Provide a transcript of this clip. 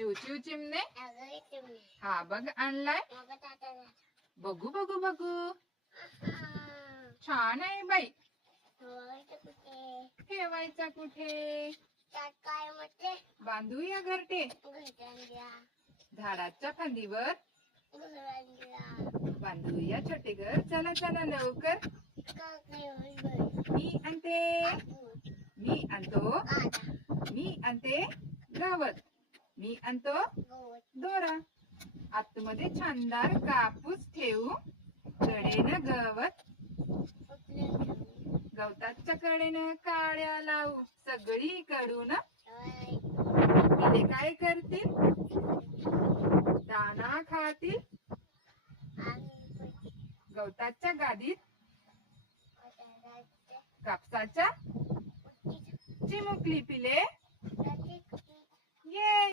चिवचिव चिमणे हा बघ आणलाय. बघू बघू बघू. छान आहे बाई. ठेवायचा कुठे? बांधूया घरटे झाडाच्या फांदीवर. बांधूया छोटे घर. चला चला लवकर. मी आणते. मी आणतो. मी आणते गवत. मी आणतो दोरा. आतमध्ये छानदार कापूस ठेवू. कडेनं गवत. गवताच्या कडेनं काड्या लावू. सगळीकडून किडे काय करतील? दाणा खातील. गवताच्या गादीत कापसाच्या चिमुकली पिले. ये